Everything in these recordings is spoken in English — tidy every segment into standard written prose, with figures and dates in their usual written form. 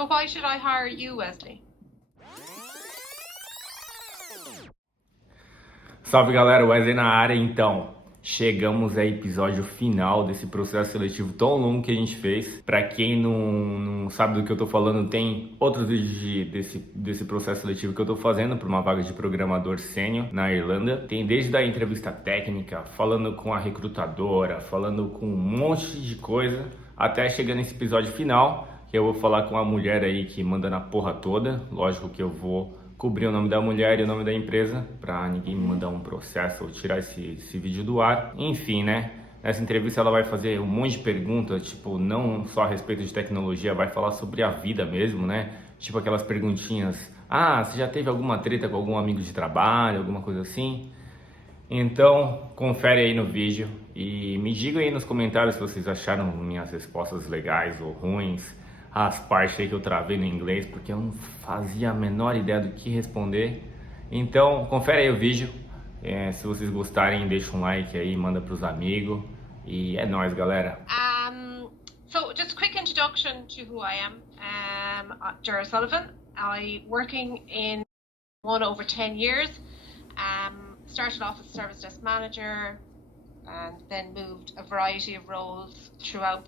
So why should I hire you, Wesley? Salve galera, Wesley na área. Então, chegamos ao episódio final desse processo seletivo tão longo que a gente fez. Para quem não sabe do que eu tô falando, tem outros vídeos desse processo seletivo que eu tô fazendo para uma vaga de programador sênior na Irlanda. Tem desde a entrevista técnica, falando com a recrutadora, falando com um monte de coisa, até chegar nesse episódio final, que eu vou falar com a mulher aí que manda na porra toda. Lógico que eu vou cobrir o nome da mulher e o nome da empresa para ninguém me mandar um processo ou tirar esse vídeo do ar. Enfim, né? Nessa entrevista ela vai fazer um monte de perguntas, tipo, não só a respeito de tecnologia, vai falar sobre a vida mesmo, né? Tipo aquelas perguntinhas, você já teve alguma treta com algum amigo de trabalho, alguma coisa assim? Então, confere aí no vídeo e me diga aí nos comentários se vocês acharam minhas respostas legais ou ruins, as partes aí que eu travei no inglês, porque eu não fazia a menor ideia do que responder. Então, confere aí o vídeo. Se vocês gostarem, deixa um like aí, manda pros amigos. E é nóis, galera. So just a quick introduction to who I am. Jura Sullivan. I working in over 10 years. Started off as service desk manager and then moved a variety of roles throughout.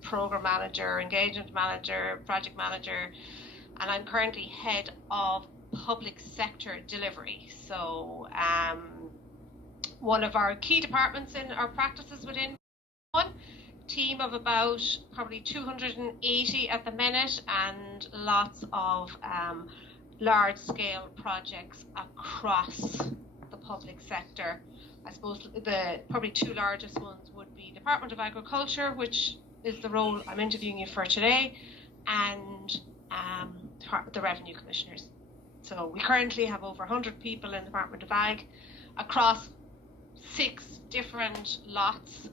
Program manager, engagement manager, project manager, and I'm currently head of public sector delivery. So one of our key departments in our practices within one team of about probably 280 at the minute, and lots of large scale projects across the public sector. I suppose the probably two largest ones would be Department of Agriculture, which is the role I'm interviewing you for today, and the Revenue Commissioners. So we currently have over 100 people in the Department of Ag across 6 different lots,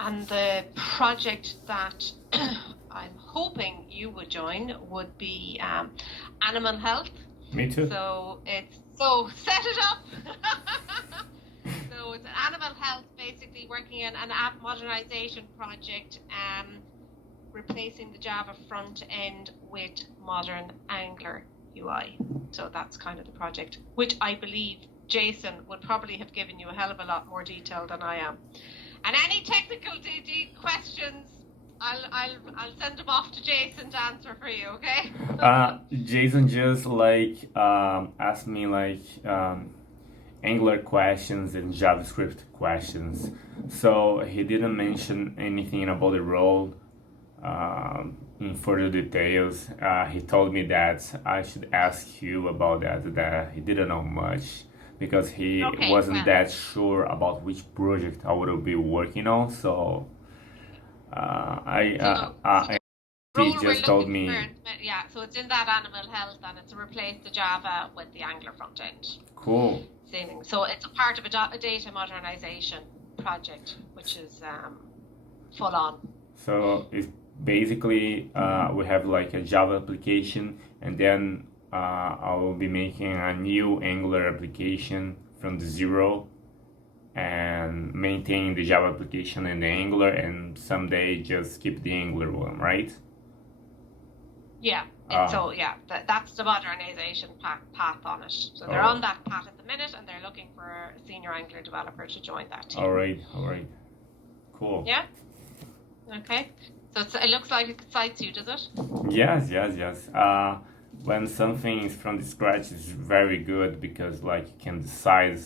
and the project that I'm hoping you would join would be animal health. Me too. So set it up. So it's an animal health, basically working in an app modernization project, replacing the Java front end with modern Angular UI. So that's kind of the project, which I believe Jason would probably have given you a hell of a lot more detail than I am. And any technical questions, I'll send them off to Jason to answer for you, okay? Jason just asked me Angular questions and JavaScript questions. So he didn't mention anything about the role in further details. He told me that I should ask you about that he didn't know much because he wasn't that sure about which project I would be working on. So he just told me. So it's in that animal health, and it's to replace the Java with the Angular front end. Cool. So it's a part of a data modernization project, which is full on. So it's basically we have like a Java application, and then I will be making a new Angular application from the zero and maintain the Java application and the Angular, and someday just keep the Angular one, right? Yeah. That's the modernization path on it. So they're on that path at the minute, and they're looking for a senior Angular developer to join that team. All right. Cool. Yeah? Okay. So it looks like it excites you, does it? Yes. When something is from the scratch, it's very good because you can decide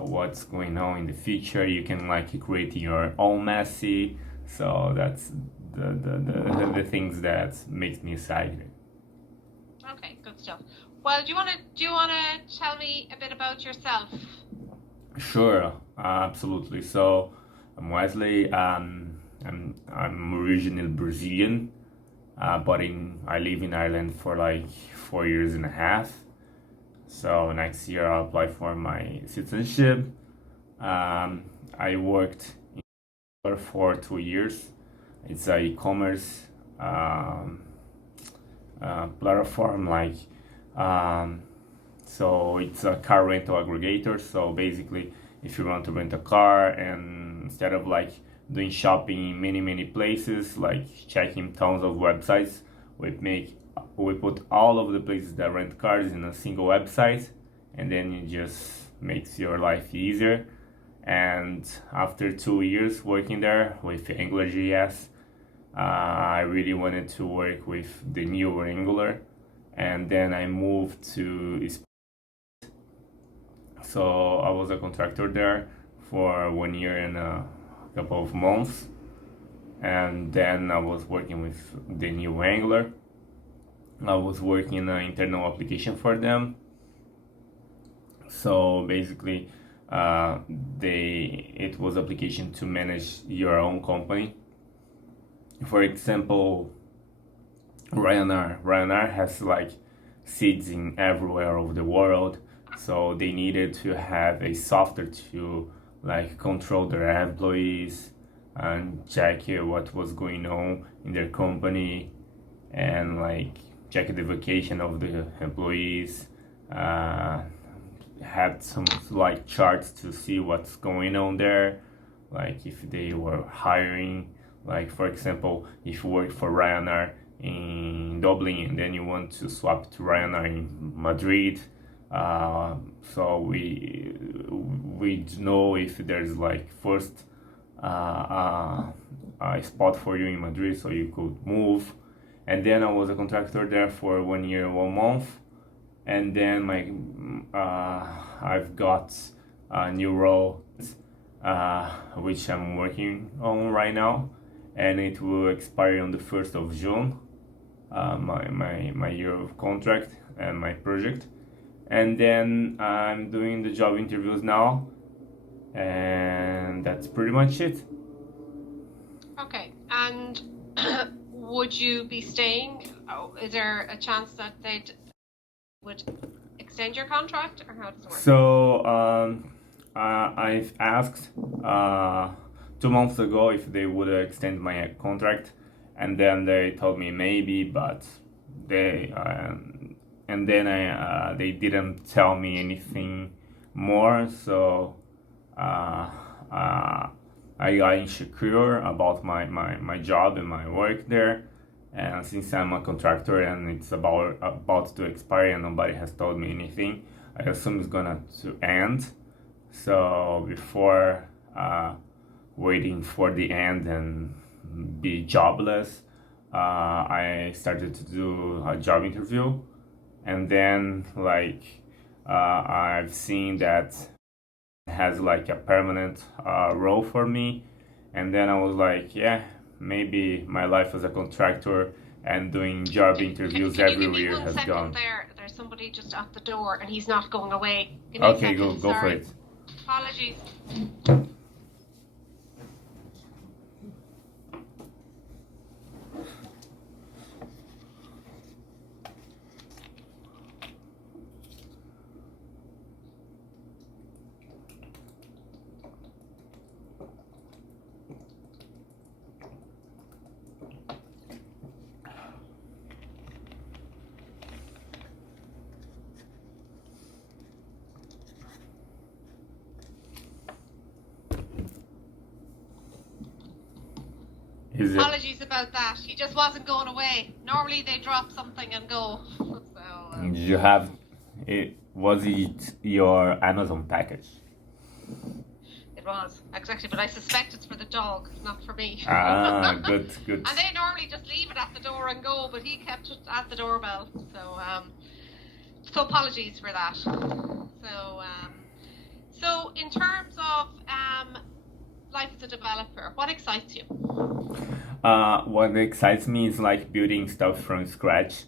what's going on in the future. You can create your own messy. So that's the things that makes me excited. Okay, good stuff. Well, do you want to tell me a bit about yourself? Sure, absolutely. So I'm Wesley. I'm originally Brazilian, but I live in Ireland for 4 years and a half. So next year I'll apply for my citizenship. I worked for 2 years. It's a e-commerce platform, so it's a car rental aggregator. So basically, if you want to rent a car, and instead of doing shopping in many places, like checking tons of websites. We put all of the places that rent cars in a single website, and then it just makes your life easier. And after 2 years working there with AngularJS, I really wanted to work with the new Angular, and then I moved to. So I was a contractor there for 1 year and a couple of months, and then I was working with the new Angular. I was working an internal application for them. So basically, it was application to manage your own company. For example, Ryanair has like seats in everywhere of the world, so they needed to have a software to like control their employees and check what was going on in their company, and like check the vacation of the employees, had some like charts to see what's going on there, like if they were hiring, like for example, if you work for Ryanair in Dublin and then you want to swap to Ryanair in Madrid, so we know if there's like first a spot for you in Madrid, so you could move. And then I was a contractor there for 1 year, 1 month, and then I've got a new role, which I'm working on right now, and it will expire on the 1st of June. My year of contract and my project, and then I'm doing the job interviews now, and that's pretty much it. Okay, and would you be staying? Is there a chance that they would extend your contract, or how does it work? So I've asked 2 months ago if they would extend my contract, and then they told me maybe, but they didn't tell me anything more. So I got insecure about my job and my work there. And since I'm a contractor and it's about to expire and nobody has told me anything, I assume it's gonna to end. So before waiting for the end and be jobless, I started to do a job interview, and then I've seen that it has like a permanent role for me, and then I was like, yeah, maybe my life as a contractor and doing job interviews every year has gone. There's somebody just at the door and he's not going away. Okay, go for it. Apologies. Apologies about that. He just wasn't going away. Normally they drop something and go. So, Did you have it? Was it your Amazon package? It was, exactly, but I suspect it's for the dog, not for me. Good. And they normally just leave it at the door and go, but he kept it at the doorbell. So apologies for that. So in terms of life as a developer, what excites you? What excites me is like building stuff from scratch.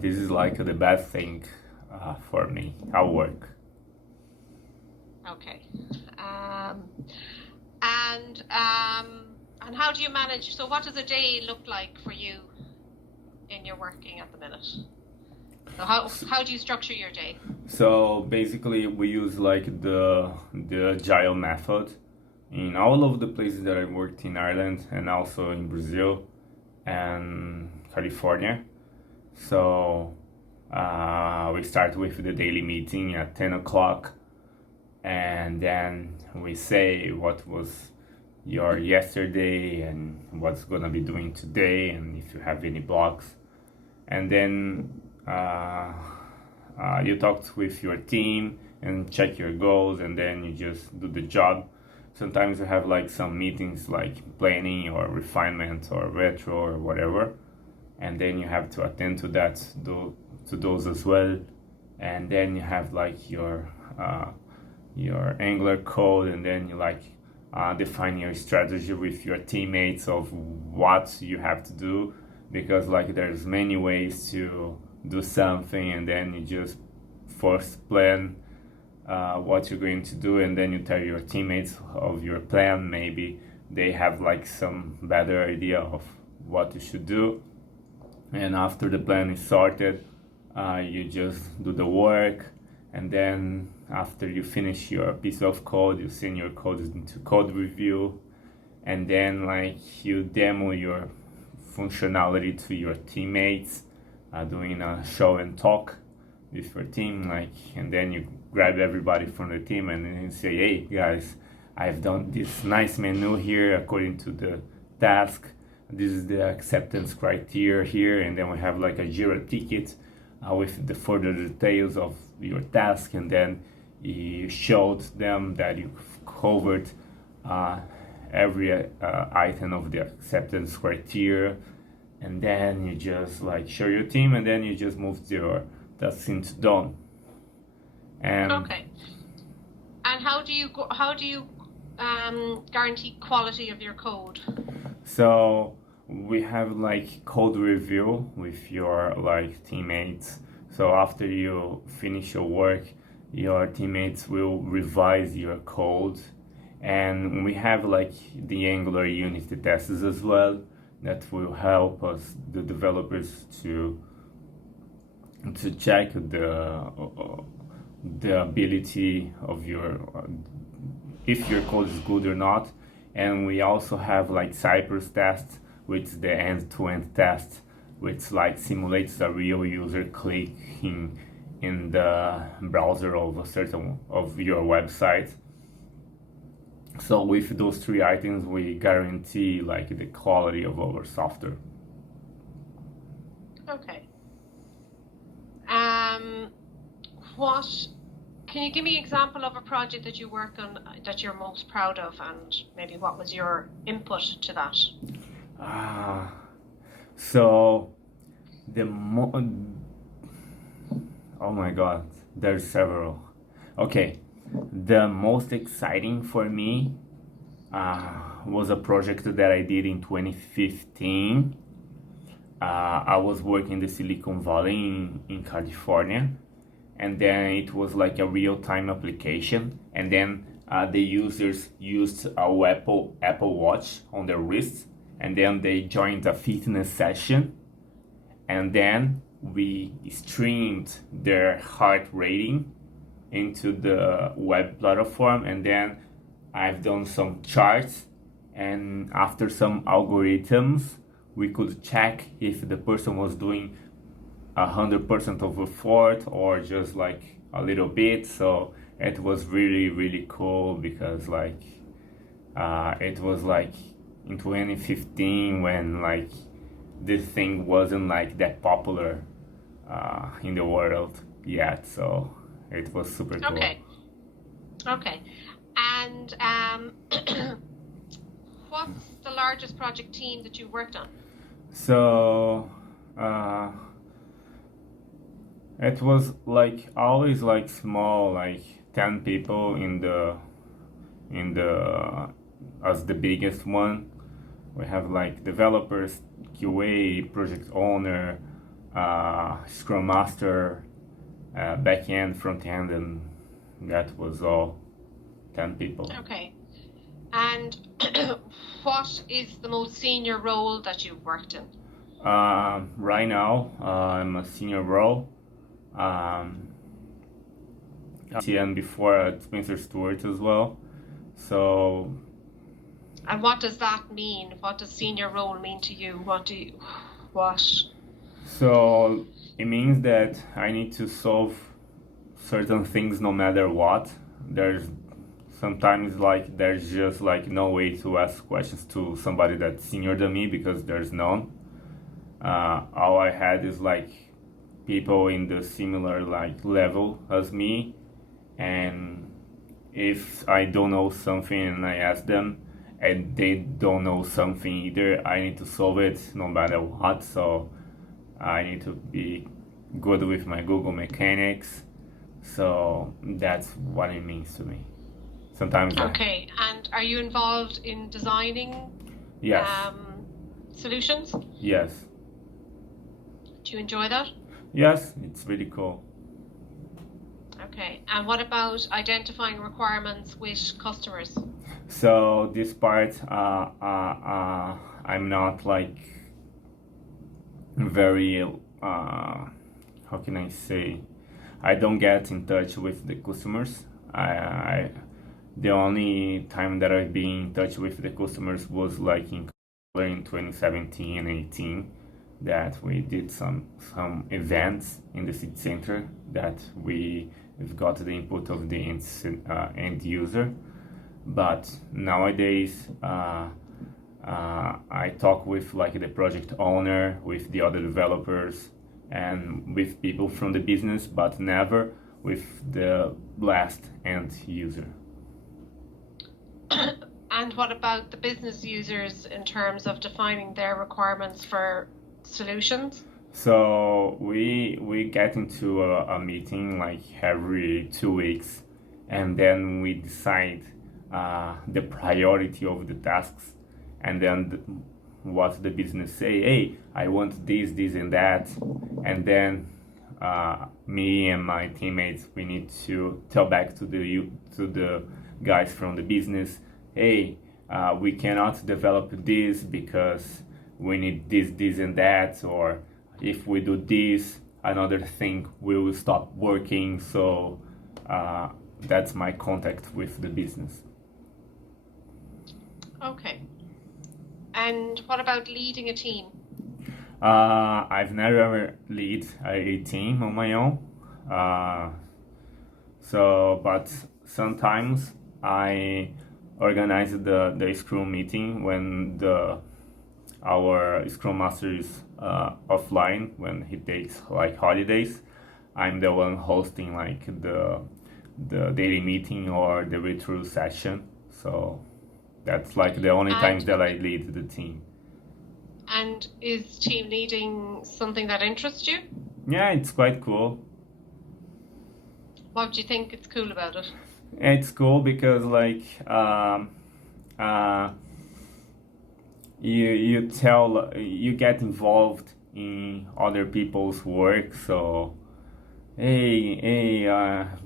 This is like the best thing for me. How work. Okay. And how do you manage? So what does a day look like for you in your working at the minute? So how do you structure your day? So basically we use like the agile method in all of the places that I worked in Ireland and also in Brazil and California. So we start with the daily meeting at 10 o'clock, and then we say what was your yesterday and what's gonna be doing today, and if you have any blocks. And then you talked with your team and check your goals, and then you just do the job. Sometimes you have like some meetings like planning or refinement or retro or whatever, and then you have to attend to that, to those as well. And then you have like your Angular code, and then you like define your strategy with your teammates of what you have to do, because like there's many ways to do something, and then you just first plan what you're going to do, and then you tell your teammates of your plan. Maybe they have like some better idea of what you should do, and after the plan is sorted, you just do the work. And then after you finish your piece of code, you send your code into code review, and then like you demo your functionality to your teammates, doing a show and talk with your team, like, and then you grab everybody from the team and then you say, hey guys, I've done this nice menu here according to the task. This is the acceptance criteria here, and then we have like a Jira ticket with the further details of your task, and then you showed them that you covered every item of the acceptance criteria, and then you just like show your team, and then you just move your tasks into done. And Okay. And how do you guarantee quality of your code? so we have like code review with your like teammates. So after you finish your work, your teammates will revise your code, and we have like the Angular unit tests as well that will help us, the developers, to check the ability of your if your code is good or not. And we also have like Cypress tests, which is the end-to-end test, which like simulates a real user clicking in the browser of a certain of your website. So with those three items, we guarantee like the quality of our software. Okay. What can you give me an example of a project that you worked on that you're most proud of, and maybe what was your input to that? So oh my god, there's several. Okay, the most exciting for me was a project that I did in 2015. I was working in the Silicon Valley in California, and then it was like a real-time application, and then the users used a Apple Watch on their wrist, and then they joined a fitness session, and then we streamed their heart rating into the web platform, and then I've done some charts, and after some algorithms we could check if the person was doing 100% of effort or just like a little bit. So it was really cool, because like it was like in 2015 when like this thing wasn't like that popular in the world yet, so it was super cool. Okay. And what's the largest project team that you worked on? So it was like always like small, like 10 people in the as the biggest one. We have like developers, QA, project owner, Scrum Master, back-end, front-end, and that was all 10 people. Okay. And what is the most senior role that you've worked in? Right now, I'm a senior role. And before at Spencer Stewart as well. So. And what does that mean? What does senior role mean to you? What? So it means that I need to solve certain things no matter what. There's sometimes like there's just like no way to ask questions to somebody that's senior than me because there's none. All I had is like people in the similar like level as me, and if I don't know something and I ask them and they don't know something either, I need to solve it no matter what. So I need to be good with my Google mechanics. So that's what it means to me. Sometimes. Okay, and are you involved in designing Yes. Solutions? Yes. Do you enjoy that? Yes, it's really cool. Okay, and what about identifying requirements with customers? So this part, I'm not like very, how can I say? I don't get in touch with the customers. The only time that I've been in touch with the customers was like in 2017 and 18, that we did some events in the city center that we've got the input of the end user. But nowadays, I talk with like the project owner, with the other developers, and with people from the business, but never with the last end user. And what about the business users in terms of defining their requirements for solutions? So we get into a meeting like every 2 weeks, and then we decide the priority of the tasks, and then what the business say. Hey, I want this, this, and that, and then me and my teammates, we need to tell back to the guys from the business. Hey, we cannot develop this because we need this, this, and that, or if we do this, another thing will stop working. So that's my contact with the business. Okay. And what about leading a team? I've never ever lead a team on my own. But sometimes I organize the Scrum meeting when our Scrum Master is offline, when he takes like holidays. I'm the one hosting like the daily meeting or the retro session. So that's like the only times that I lead the team. And is team leading something that interests you? Yeah, it's quite cool. What do you think it's cool about it? It's cool because like you get involved in other people's work. So hey,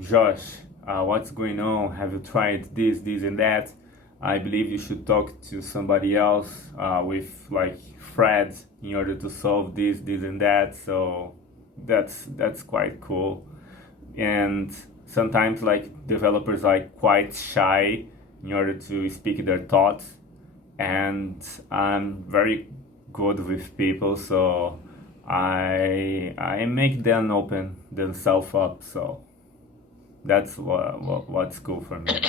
Josh, what's going on? Have you tried this, this, and that? I believe you should talk to somebody else with like Fred in order to solve this, this, and that. So that's quite cool. And sometimes like developers are quite shy in order to speak their thoughts, and I'm very good with people, so I make them open themselves up. So that's what's cool for me.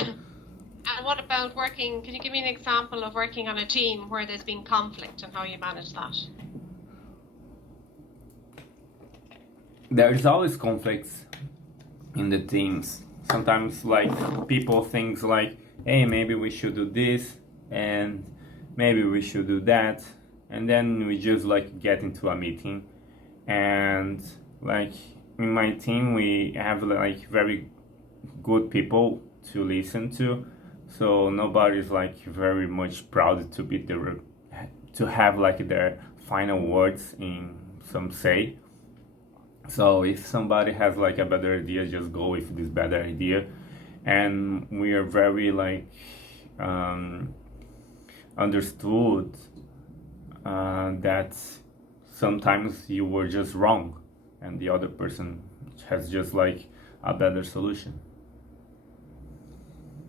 And what about working? Can you give me an example of working on a team where there's been conflict and how you manage that? There's always conflicts in the teams. Sometimes like people think like, hey, maybe we should do this and maybe we should do that, and then we just like get into a meeting. And like in my team we have like very good people to listen to, so nobody's like very much proud to be to have like their final words in some say. So if somebody has like a better idea, just go with this better idea. And we are very like understood that sometimes you were just wrong and the other person has just like a better solution.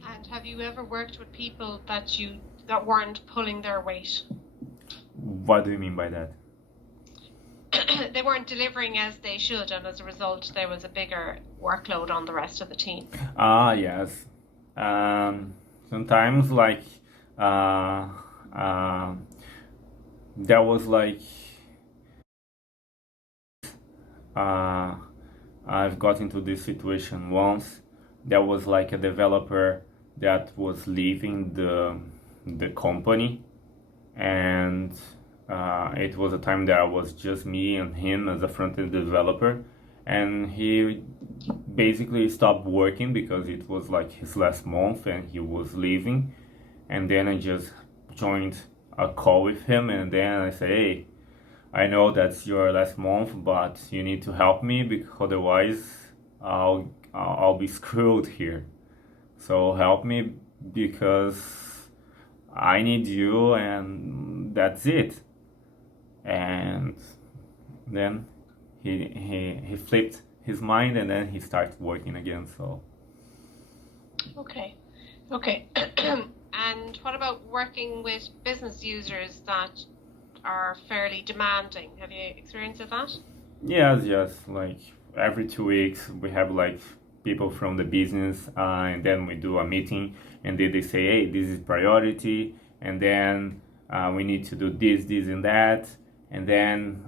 And have you ever worked with people that weren't pulling their weight? What do you mean by that? They weren't delivering as they should, and as a result there was a bigger workload on the rest of the team. Yes, Sometimes like uh, uh, there was like uh, I've got into this situation once. There was like a developer that was leaving the company, and it was a time that I was just me and him as a front-end developer, and he basically stopped working because it was like his last month and he was leaving. And then I just joined a call with him, and then I say, hey, I know that's your last month, but you need to help me because otherwise I'll be screwed here. So help me because I need you, and that's it. And then he flipped his mind, and then he started working again. So Okay. Okay. And what about working with business users that are fairly demanding? Have you experienced that? yes, like every 2 weeks we have like people from the business, and then we do a meeting, and then they say, hey, this is priority, and then we need to do this and that, and then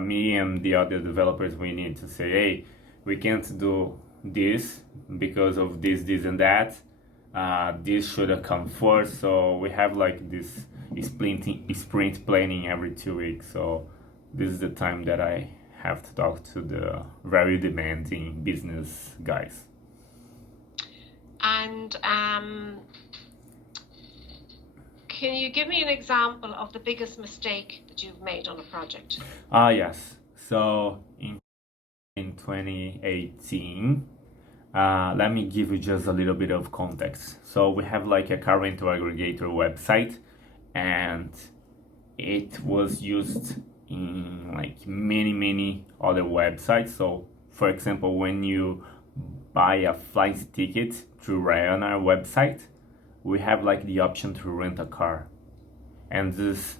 me and the other developers, we need to say, hey, we can't do this because of this and that. This should have come first. So we have like this sprint planning every 2 weeks. So this is the time that I have to talk to the very demanding business guys. And can you give me an example of the biggest mistake that you've made on a project? Yes. So in 2018, let me give you just a little bit of context. So we have like a car rental aggregator website, and it was used in like many other websites. So for example, when you buy a flight ticket through Ryanair website, we have like the option to rent a car, and this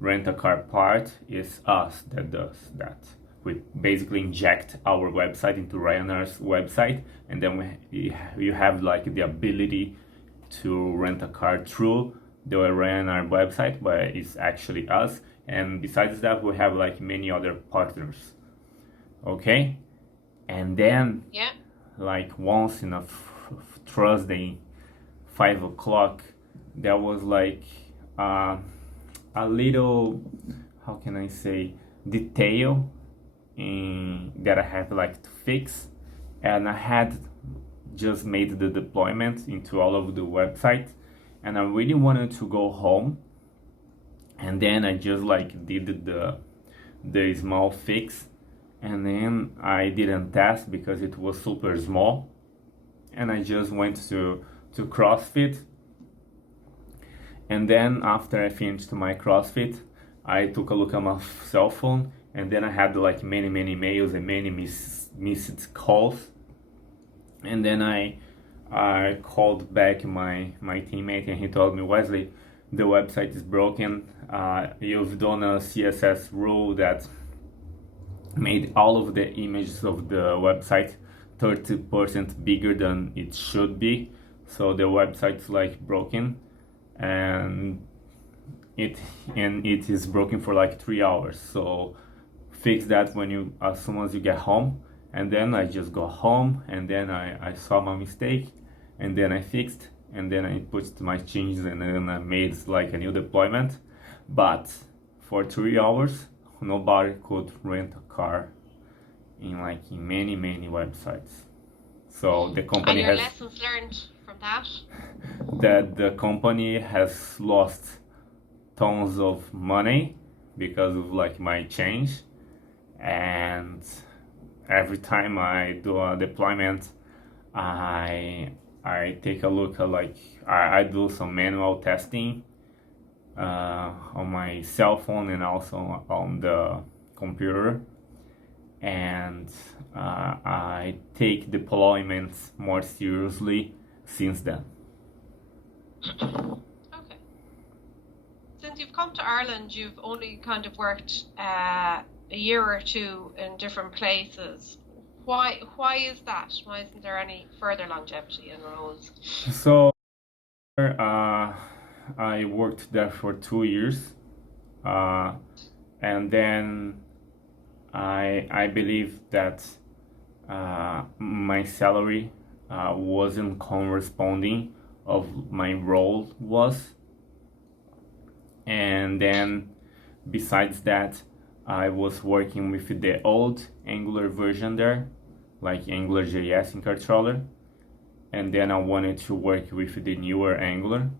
rent a car part is us that does that. We basically inject our website into Ryanair's website, and then you have like the ability to rent a car through the Ryanair website, but it's actually us. And besides that, we have like many other partners. Okay, and then Yeah. like once in a Thursday, 5 o'clock, there was like a little, how can I say, detail that I had like to fix, and I had just made the deployment into all of the websites, and I really wanted to go home, and then I just like did the small fix, and then I didn't test because it was super small, and I just went to CrossFit, and then after I finished my CrossFit, I took a look at my cell phone, and then I had like many mails and many missed calls, and then I called back my teammate, and he told me, Wesley, the website is broken. You've done a CSS rule that made all of the images of the website 30% bigger than it should be, so the website's like broken, and it is broken for like 3 hours. So fix that when you, as soon as you get home. And then I just go home, and then I saw my mistake, and then I fixed, and then I put my changes, and then I made like a new deployment. But for 3 hours, nobody could rent a car in many websites. So the company And your has lessons learned from that? that the company has lost tons of money because of like my change, and every time I do a deployment, I take a look at like I do some manual testing on my cell phone and also on the computer, and I take deployments more seriously since then. Okay. Since you've come to Ireland, you've only kind of worked a year or two in different places. Why is that? Why isn't there any further longevity in roles? So I worked there for 2 years, and then I believe that my salary wasn't corresponding of my role was, and then besides that, I was working with the old Angular version there, like Angular JS in controller, and then I wanted to work with the newer Angular,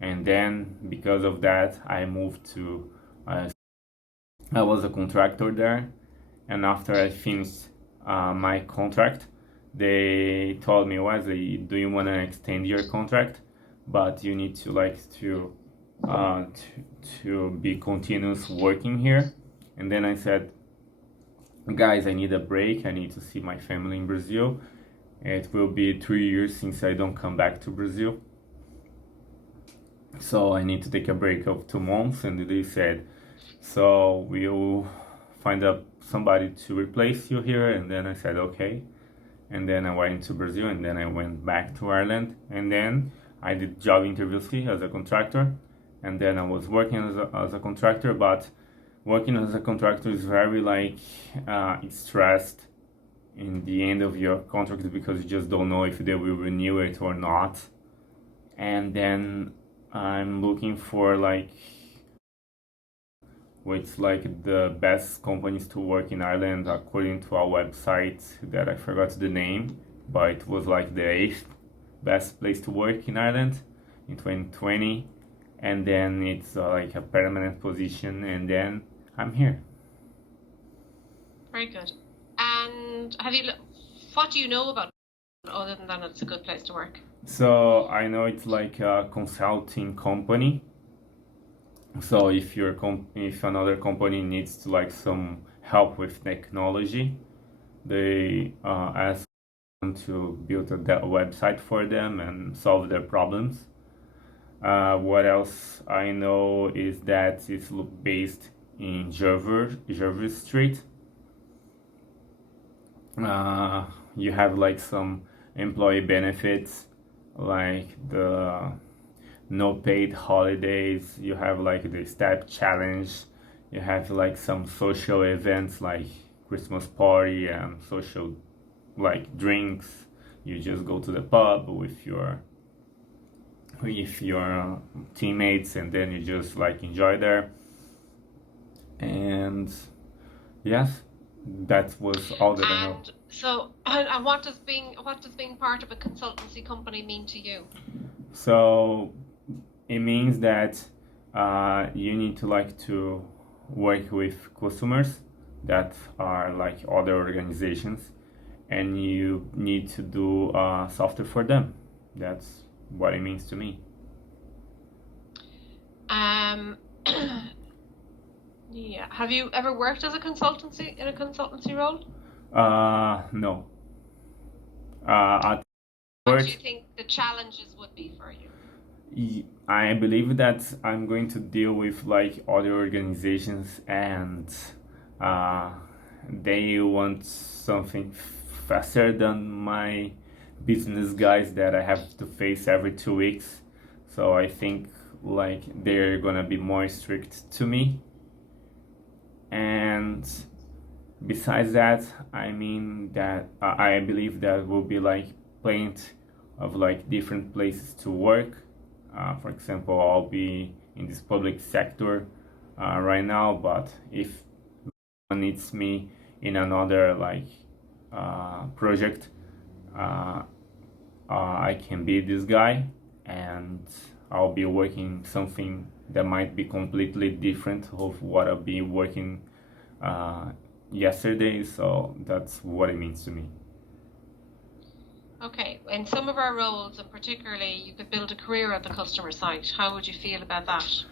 and then because of that, I moved to. I was a contractor there, and after I finished my contract, they told me, Wesley, do you want to extend your contract? But you need to uh, to be continuous working here. And then I said, guys, I need a break. I need to see my family in Brazil. It will be 3 years since I don't come back to Brazil. So I need to take a break of 2 months. And they said, so we'll find up somebody to replace you here. And then I said, okay. And then I went to Brazil, and then I went back to Ireland. And then I did job interviews here as a contractor. And then I was working as a contractor, but working as a contractor is very stressed in the end of your contract because you just don't know if they will renew it or not. And then I'm looking for which the best companies to work in Ireland according to our website that I forgot the name, but it was like the 8th best place to work in Ireland in 2020. And then it's like a permanent position, and then I'm here. Very good. And what do you know about it other than that it's a good place to work? So I know it's like a consulting company. So if another company needs to some help with technology, they ask them to build a website for them and solve their problems. What else I know is that it's based in Jervis Street. You have some employee benefits, like the no paid holidays. You have the step challenge. You have some social events like Christmas party and social drinks. You just go to the pub with your teammates, and then you just enjoy there. And yes, that was all that I know. So, and what does being part of a consultancy company mean to you? So it means that you need to work with customers that are other organizations, and you need to do software for them. That's what it means to me. Yeah. Have you ever worked as a consultancy role? No. What do you think the challenges would be for you? I believe that I'm going to deal with other organizations, and they want something faster than my business guys that I have to face every 2 weeks. So I think they're gonna be more strict to me. And besides that, I mean that I believe that will be plenty of different places to work. For example, I'll be in this public sector right now, but if someone needs me in another project, I can be this guy, and I'll be working something that might be completely different of what I'll be working yesterday. So that's what it means to me. Okay, in some of our roles, and particularly, you could build a career at the customer site. How would you feel about that?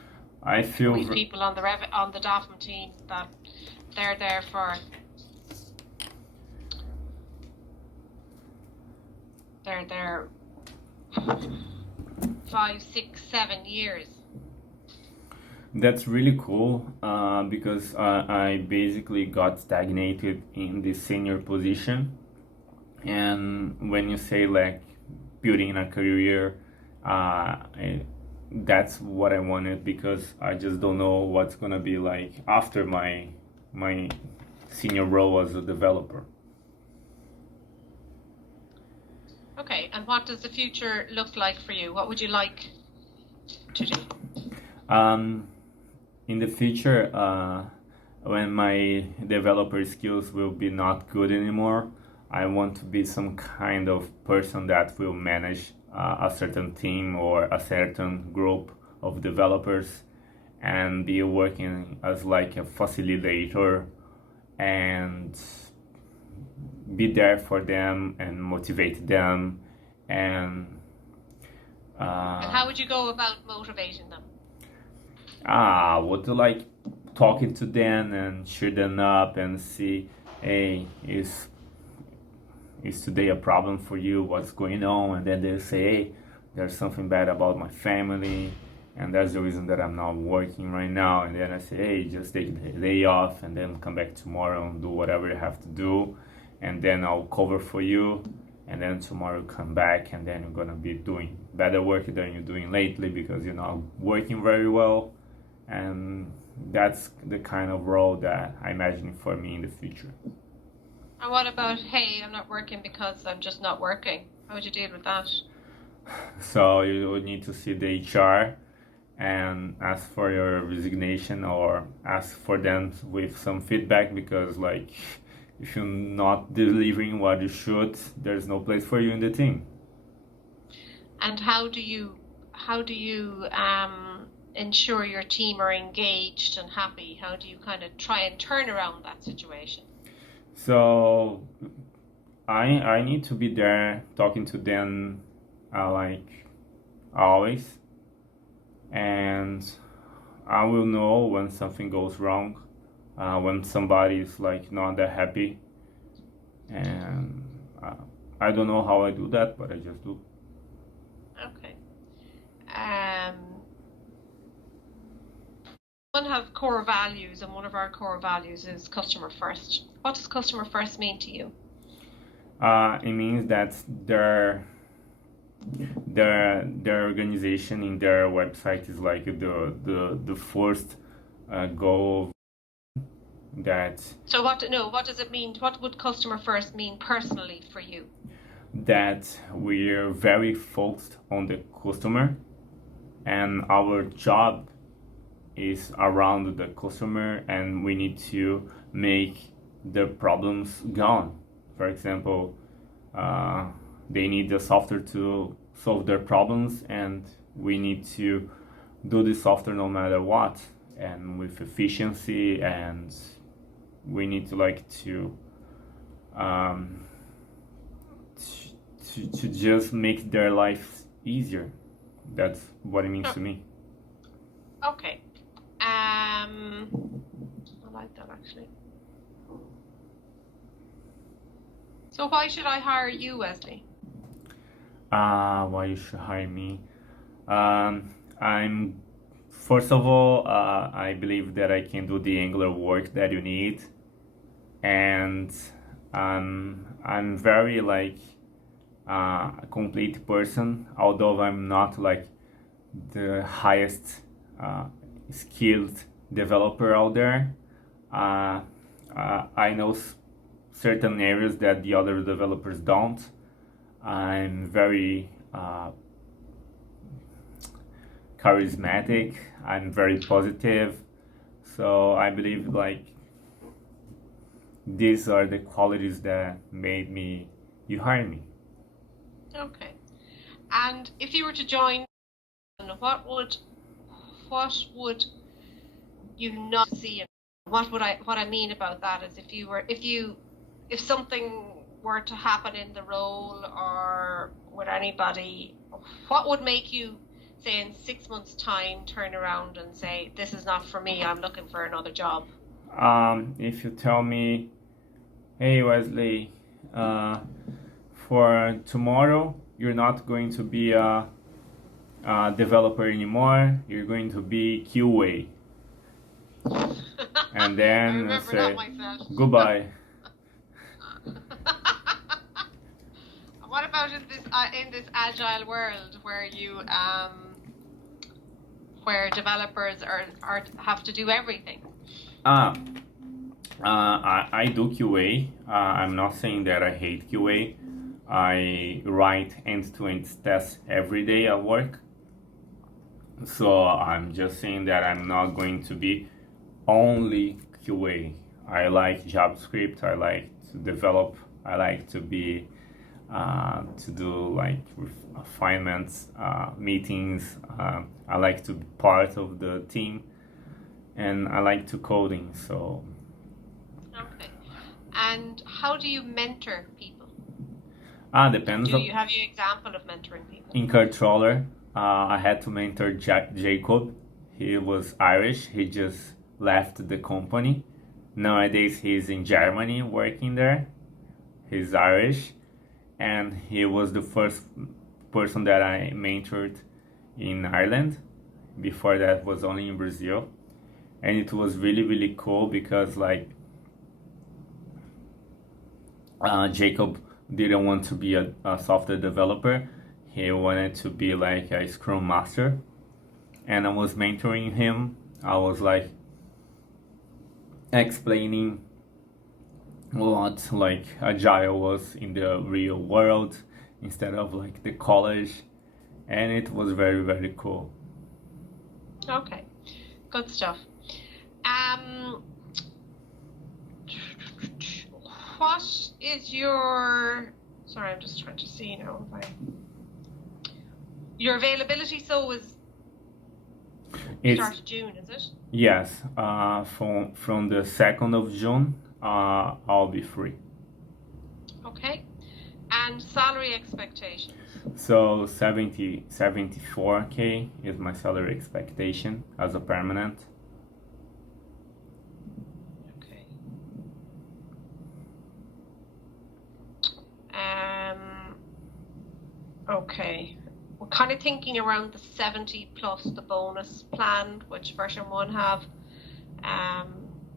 I feel with people on the DAFM team that they're there for. They're there 5, 6, 7 years. That's really cool because I basically got stagnated in the senior position. And when you say like building a career, that's what I wanted because I just don't know what's gonna be like after my senior role as a developer. Okay, and what does the future look like for you? What would you like to do? Um, in the future, when my developer skills will be not good anymore, I want to be some kind of person that will manage a certain team or a certain group of developers and be working as like a facilitator and be there for them and motivate them and And how would you go about motivating them? would like talking to them and cheer them up and see, hey, is today a problem for you? What's going on? And then they'll say, hey, there's something bad about my family, and that's the reason that I'm not working right now. And then I say, hey, just take the day off and then come back tomorrow and do whatever you have to do, and then I'll cover for you. And then tomorrow come back, and then you're gonna be doing better work than you're doing lately because you're not working very well. And that's the kind of role that I imagine for me in the future. And what about, hey, I'm not working because I'm just not working? How would you deal with that? So you would need to see the HR and ask for your resignation or ask for them with some feedback because like if you're not delivering what you should, there's no place for you in the team. And how do you ensure your team are engaged and happy? How do you kind of try and turn around that situation? So I need to be there talking to them like always, and I will know when something goes wrong, when somebody is like not that happy, and I don't know how I do that, but I just do. Okay. Um, one have core values, and one of our core values is customer first. What does customer first mean to you? It means that their organization in their website is like the first goal that So what? No, what does it mean? What would customer first mean personally for you? that we're very focused on the customer and our job is around the customer and we need to make the problems gone. For example, uh, they need the software to solve their problems and we need to do the software no matter what and with efficiency, and we need to like um, to just make their life easier. That's what it means Oh, to me. okay. I like that actually. So why should I hire you, Wesley? Why you should hire me? I'm first of all, I believe that I can do the Angular work that you need, and I'm very like a complete person. Although I'm not like the highest uh, skilled developer out there, uh, I know certain areas that the other developers don't. I'm very charismatic. I'm very positive. So I believe like these are the qualities that made me you hire me. Okay. And if you were to join, what would you not see? What I mean about that is if something were to happen in the role or with anybody, what would make you say in 6 months' time turn around and say, this is not for me, I'm looking for another job? If you tell me, hey Wesley, uh, for tomorrow you're not going to be a developer anymore. You're going to be QA. And I then remember say that myself. goodbye. What about in this agile world where where developers are have to do everything? I do QA. I'm not saying that I hate QA. I write end-to-end tests every day at work. So I'm just saying that I'm not going to be only QA. I like JavaScript. I like to develop. I like to be to do like refinements, meetings. I like to be part of the team, and I like to coding. So Okay. And how do you mentor people? depends. Have you an example of mentoring people? In Controller, I had to mentor Jacob. He was Irish. He just left the company. Nowadays, he's in Germany working there. He's Irish, and he was the first person that I mentored in Ireland. Before that, was only in Brazil, and it was really cool because like Jacob didn't want to be a software developer. He wanted to be like a Scrum Master, and I was mentoring him. I was like explaining what like agile was in the real world instead of like the college, and it was very cool. Okay, good stuff. What is your? Sorry, I'm just trying to see now. Your availability, so is start of June, is it? Yes, from the 2nd of June, I'll be free. Okay. And salary expectations? So 74K is my salary expectation as a permanent. Okay. Okay. We're kind of thinking around the 70 plus the bonus plan, which version 1 have.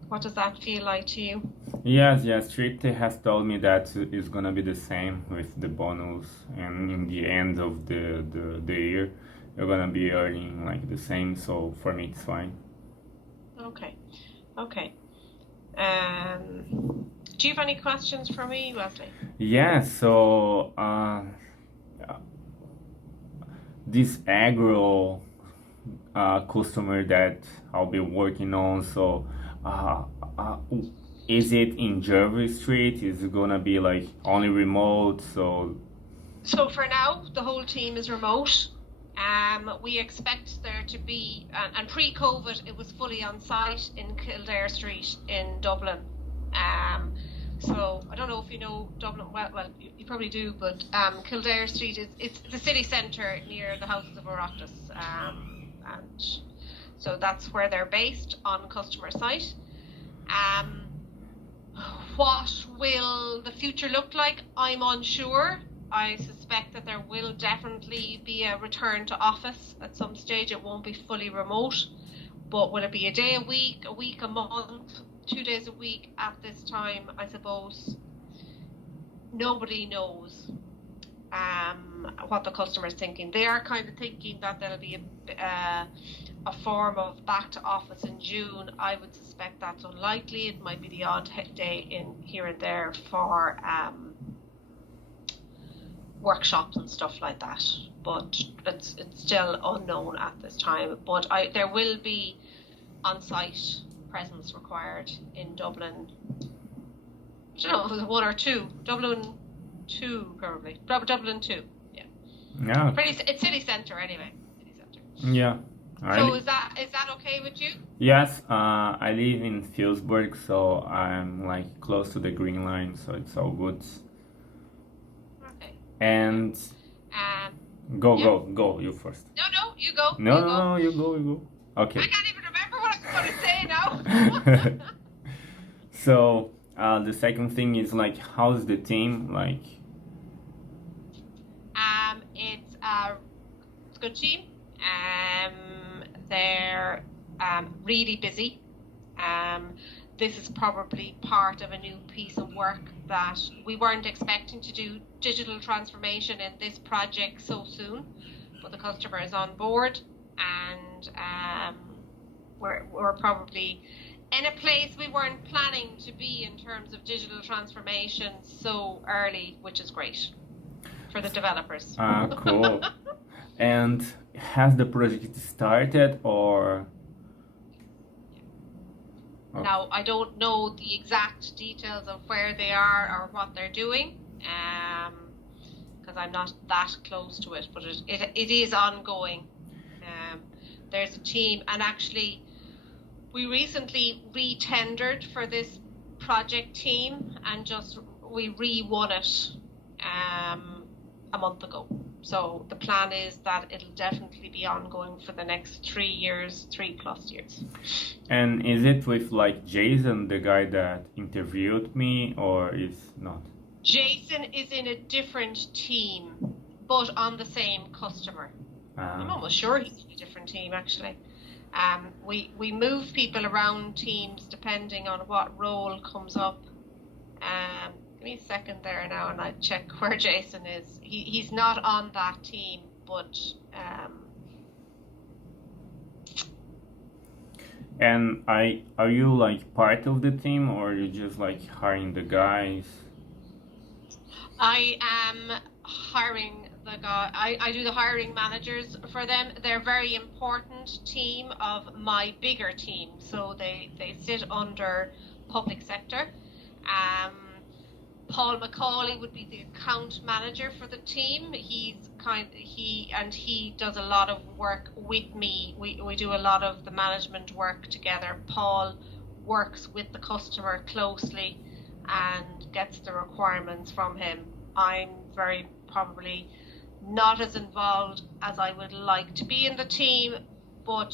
What does that feel like to you? Yes, Tripte has told me that it's gonna be the same with the bonus, and in the end of the year, you're gonna be earning like the same. So for me, it's fine. Okay. Do you have any questions for me, Wesley? Yeah. So this agro customer that I'll be working on. So is it in Jervis Street? Is it gonna be like only remote? So for now, the whole team is remote. We expect there to be, and pre-COVID, it was fully on site in Kildare Street in Dublin. So I don't know if you know Dublin well. Well, you probably do, but Kildare Street it's the city centre near the Houses of Oireachtas, and so that's where they're based on customer site. What will the future look like? I'm unsure. I suspect that there will definitely be a return to office at some stage. It won't be fully remote, but will it be a day a week, a month, 2 days a week at this time? I suppose nobody knows what the customer is thinking. They are kind of thinking that there'll be a form of back to office in June. I would suspect that's unlikely. It might be the odd day in here and there for workshops and stuff like that, but it's still unknown at this time. But there will be on-site presence required in Dublin. I don't know if it was 1 or 2. Dublin 2 probably. Dublin 2. Yeah. It's city centre anyway. City centre. Yeah. So is that okay with you? Yes. I live in Fillsburg, so I'm like close to the Green Line, so it's all good. And go, you first. No, you go. No, you go. Okay. I can't even remember what I was going to say now. So the second thing is like, how's the team like? It's a good team. They're really busy. This is probably part of a new piece of work that we weren't expecting to do digital transformation in this project so soon, but the customer is on board, and we're probably in a place we weren't planning to be in terms of digital transformation so early, which is great for the developers. Cool. And has the project started or? Now, I don't know the exact details of where they are or what they're doing, because I'm not that close to it, but it is ongoing. There's a team, and actually, we recently re-tendered for this project team, and we re-won it a month ago. So the plan is that it'll definitely be ongoing for the next 3 years, 3+ years. And is it with like Jason, the guy that interviewed me, or is not? Jason is in a different team, but on the same customer. I'm almost sure he's in a different team, actually. We move people around teams depending on what role comes up. Give me a second there now, and I check where Jason is. He's not on that team, but And are you like part of the team, or are you just like hiring the guys? I am hiring the guy. I do the hiring managers for them. They're a very important team of my bigger team, so they sit under public sector. Paul McCauley would be the account manager for the team. He does a lot of work with me. We do a lot of the management work together. Paul works with the customer closely and gets the requirements from him. I'm very probably not as involved as I would like to be in the team, but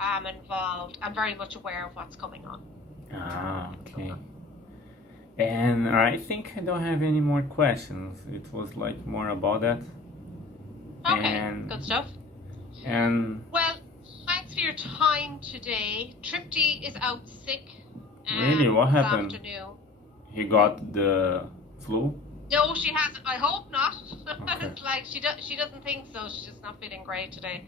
I'm involved. I'm very much aware of what's coming on. Okay. And I think I don't have any more questions. It was like more about that. Okay, good stuff. And well, thanks for your time today. Tripty is out sick. Really, what happened? This afternoon. He got the flu? No, she hasn't. I hope not. Okay. It's like she doesn't think so. She's just not feeling great today.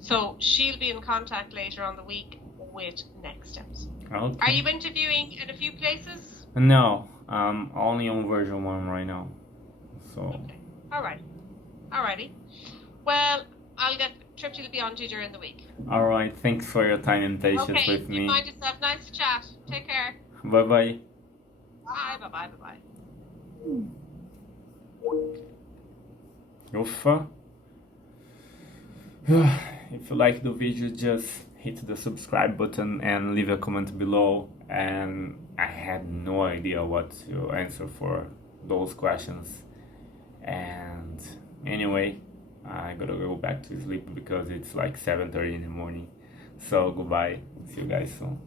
So she'll be in contact later on the week with next steps. Okay. Are you interviewing in a few places? No, I'm only on version 1 right now. So. Okay. All right. Alrighty. Well, I'll get Tripty to be on to you during the week. All right. Thanks for your time and patience with Okay. me. You mind yourself. Nice to chat. Take care. Bye bye. Bye. Bye. Bye. Bye. Ufa. If you like the video, just hit the subscribe button and leave a comment below. And I had no idea what to answer for those questions. And anyway, I gotta go back to sleep because it's like 7:30 in the morning. So goodbye. See you guys soon.